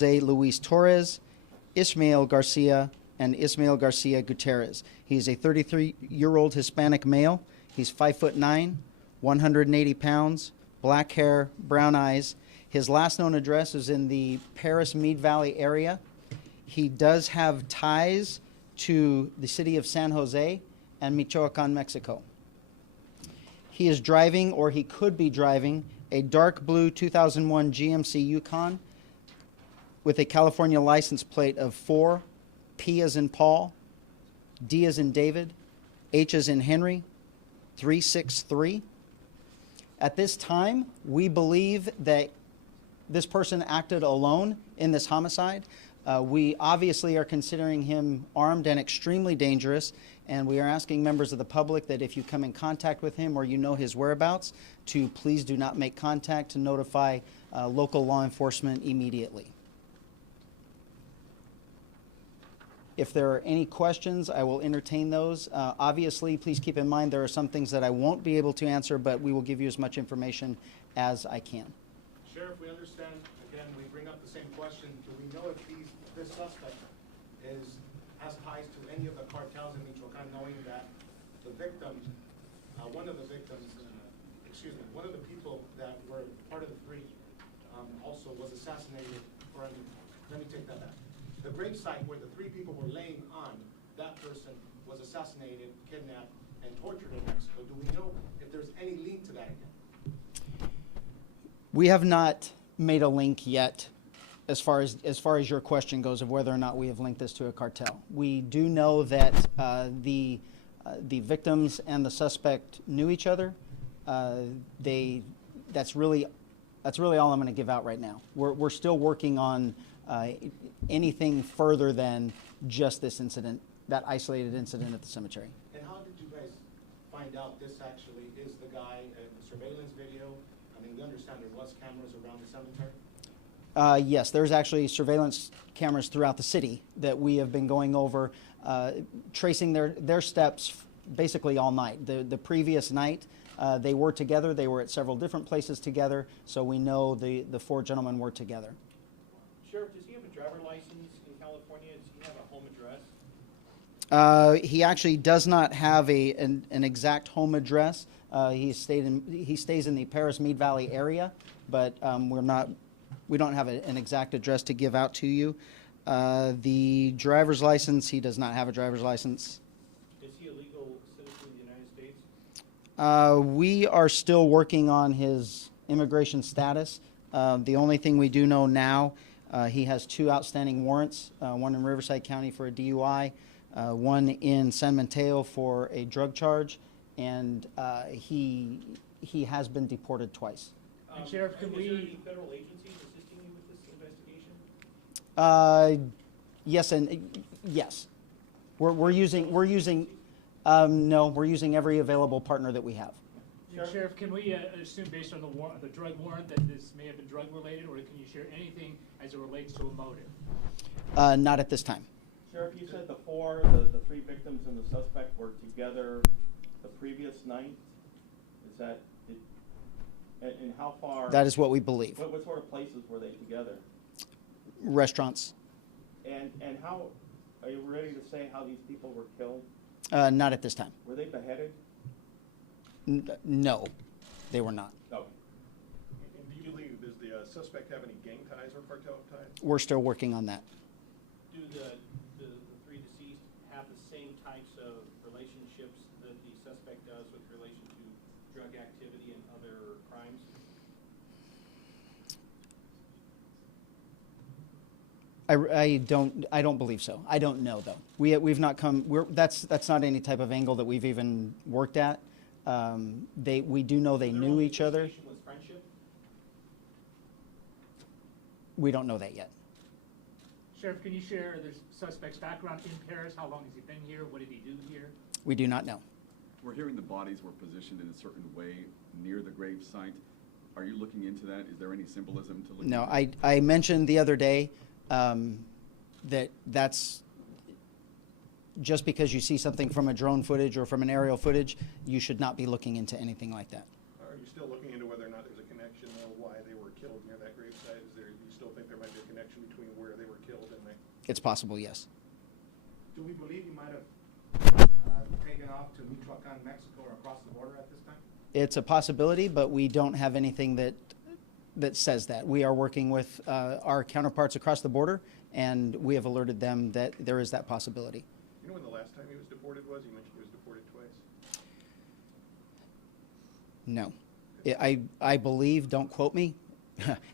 Jose Luis Torres, Ismael Garcia, and Ismael Garcia Gutierrez. He's a 33-year-old Hispanic male. He's 5'9", 180 pounds, black hair, brown eyes. His last known address is in the Perris Mead Valley area. He does have ties to the city of San Jose and Michoacan, Mexico. He is driving, or he could be driving, a dark blue 2001 GMC Yukon with a California license plate of 4, P as in Paul, D as in David, H as in Henry, 363. At this time, we believe that this person acted alone in this homicide. We obviously are considering him armed and extremely dangerous, and we are asking members of the public that if you come in contact with him or you know his whereabouts, to please do not make contact, to notify local law enforcement immediately. If there are any questions, I will entertain those. Obviously, please keep in mind there are some things that I won't be able to answer, but we will give you as much information as I can. Sheriff, we understand, again, we bring up the same question. Do we know if this suspect has ties to any of the cartels in Michoacan, knowing that the victim, one of the people that were part of the three also was assassinated, or let me take that back. The gravesite where the 3 people were laying on, that person was assassinated, kidnapped, and tortured in Mexico. Do we know if there's any link to that again? We have not made a link yet as far as your question goes of whether or not we have linked this to a cartel. We do know that the victims and the suspect knew each other. That's really all I'm going to give out right now. We're still working on anything further than just this incident, that isolated incident at the cemetery. And how did you guys find out this actually is the guy in the surveillance video? I mean, we understand there was cameras around the cemetery. Yes, there's actually surveillance cameras throughout the city that we have been going over, tracing their steps basically all night. The previous night, they were together. They were at several different places together, so we know the 4 gentlemen were together. Sheriff, does he have a driver license in California? Does he have a home address? He actually does not have an exact home address. He stays in the Perris Mead Valley area, but we don't have an exact address to give out to you. The driver's license, he does not have a driver's license. Is he a legal citizen of the United States? We are still working on his immigration status. The only thing we do know now, he has 2 outstanding warrants, one in Riverside County for a DUI, one in San Mateo for a drug charge, and he has been deported twice. And Sheriff, is there any federal agencies assisting you with this investigation? Yes, and yes. We're using every available partner that we have. Sheriff, can we assume based on the drug warrant that this may have been drug related, or can you share anything as it relates to a motive? Not at this time. Sheriff, you said the 3 victims and the suspect were together the previous night. Is that it? And how far? That is what we believe. What sort of places were they together? Restaurants. And how, are you ready to say how these people were killed? Not at this time. Were they beheaded? No, they were not. Okay. And do you believe, does the suspect have any gang ties or cartel ties? We're still working on that. Do the 3 deceased have the same types of relationships that the suspect does with relation to drug activity and other crimes? I don't believe so. I don't know though. We've not come. That's not any type of angle that we've even worked at. We do know they knew each other. Was friendship? We don't know that yet. Sheriff, can you share the suspect's background in Paris? How long has he been here? What did he do here? We do not know. We're hearing the bodies were positioned in a certain way near the grave site. Are you looking into that? Is there any symbolism to look No, into? I mentioned the other day that's just because you see something from a drone footage or from an aerial footage, you should not be looking into anything like that. Are you still looking into whether or not there's a connection, though, why they were killed near that gravesite? Do you still think there might be a connection between It's possible, yes. Do we believe he might have taken off to Michoacan, Mexico, or across the border at this time? It's a possibility, but we don't have anything that says that. We are working with our counterparts across the border, and we have alerted them that there is that possibility. You know when the last time he was deported was? You mentioned he was deported twice. No. I believe, don't quote me,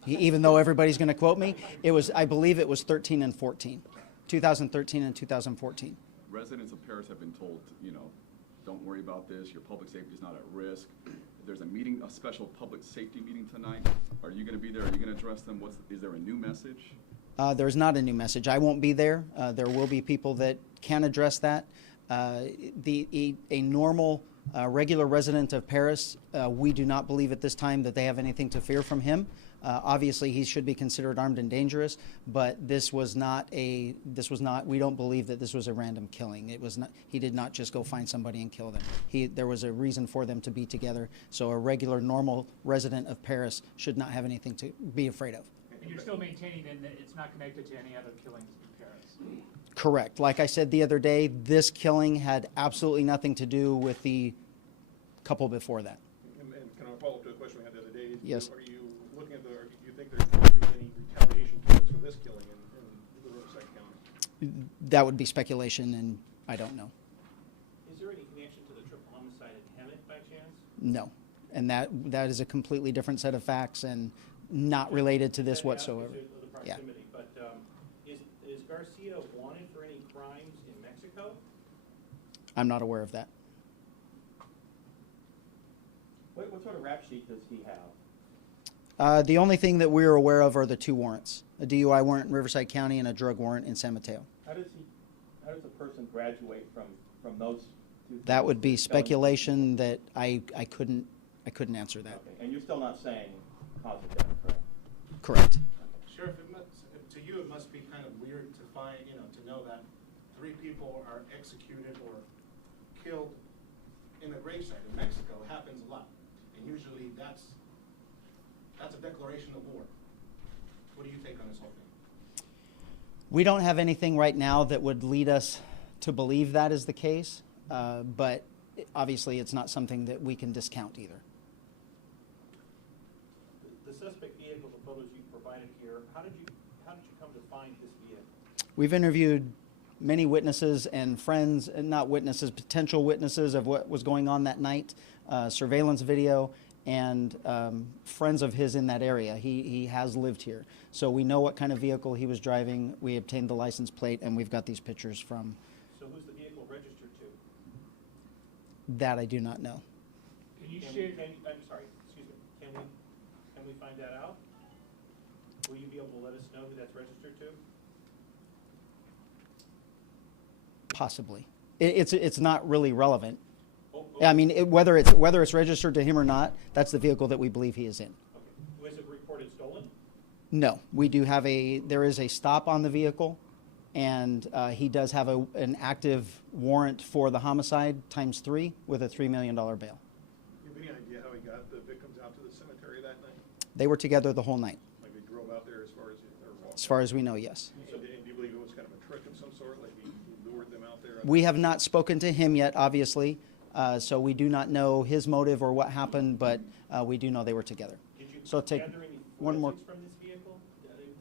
even though everybody's going to quote me, I believe it was 13 and 14, 2013 and 2014. Residents of Perris have been told, don't worry about this, your public safety is not at risk. There's a special public safety meeting tonight. Are you going to be there? Are you going to address them? Is there a new message? There's not a new message. I won't be there. There will be people that can address that. A normal, regular resident of Perris, we do not believe at this time that they have anything to fear from him. Obviously, he should be considered armed and dangerous, but we don't believe that this was a random killing. It was not. He did not just go find somebody and kill them. There was a reason for them to be together. So a regular, normal resident of Perris should not have anything to be afraid of. And you're still maintaining then that it's not connected to any other killings in Perris? Correct. Like I said the other day, this killing had absolutely nothing to do with the couple before that. And can I follow up to a question we had the other day? Yes. Are you looking at do you think there's going to be any retaliation killings for this killing in the Riverside County? That would be speculation, and I don't know. Is there any connection to the triple homicide in Hemet by chance? No. And that is a completely different set of facts and not related to this whatsoever. The Yeah. proximity, but is Garcia wanted for any crimes in Mexico? I'm not aware of that. What sort of rap sheet does he have? The only thing that we're aware of are the two warrants, a DUI warrant in Riverside County and a drug warrant in San Mateo. How does a person graduate from those two? That would be things? speculation that I couldn't answer that. Okay. And you're still not saying cause of death, correct? Correct. Sheriff, to you, it must be kind of weird to find, to know that 3 people are executed or killed in a gravesite. In Mexico, it happens a lot. And usually that's a declaration of war. What do you take on this whole thing? We don't have anything right now that would lead us to believe that is the case, but obviously it's not something that we can discount either. The suspect vehicle, the photos you provided here, how did you come to find this vehicle? We've interviewed many witnesses and friends, not witnesses, potential witnesses of what was going on that night, surveillance video, and friends of his in that area. He has lived here. So we know what kind of vehicle he was driving. We obtained the license plate, and we've got these pictures from. So who's the vehicle registered to? That I do not know. Can you I'm sorry, excuse me. Can we find that out? Will you be able to let us know who that's registered to? Possibly. It's not really relevant. Oh, I mean, whether it's registered to him or not, that's the vehicle that we believe he is in. Okay. Was it reported stolen? No, we do have there is a stop on the vehicle, and he does have an active warrant for the homicide × 3 with a $3 million bail. Do you have any idea how he got the victims out to the cemetery that night? They were together the whole night. Like they drove out there As far as we know, yes. So do you believe it was kind of a trick of some sort, like he lured them out there? We have not spoken to him yet, obviously, so we do not know his motive or what happened, but we do know they were together. Did you So take gather any one more. forensics from this vehicle?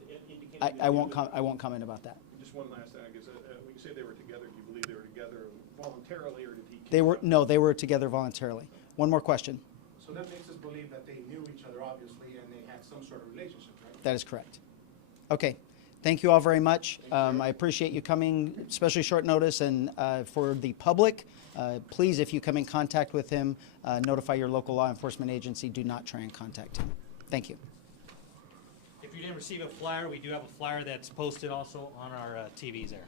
Indicating I that won't it was- I won't comment about that. Just one last thing, I guess, when you say they were together, do you believe they were together voluntarily, or did he? They were together voluntarily. One more question. So that makes us believe that they knew each other, obviously, and they had some sort of relationship, right? That is correct. Okay. Thank you all very much. I appreciate you coming, especially short notice. And for the public, please, if you come in contact with him, notify your local law enforcement agency. Do not try and contact him. Thank you. If you didn't receive a flyer, we do have a flyer that's posted also on our TVs there.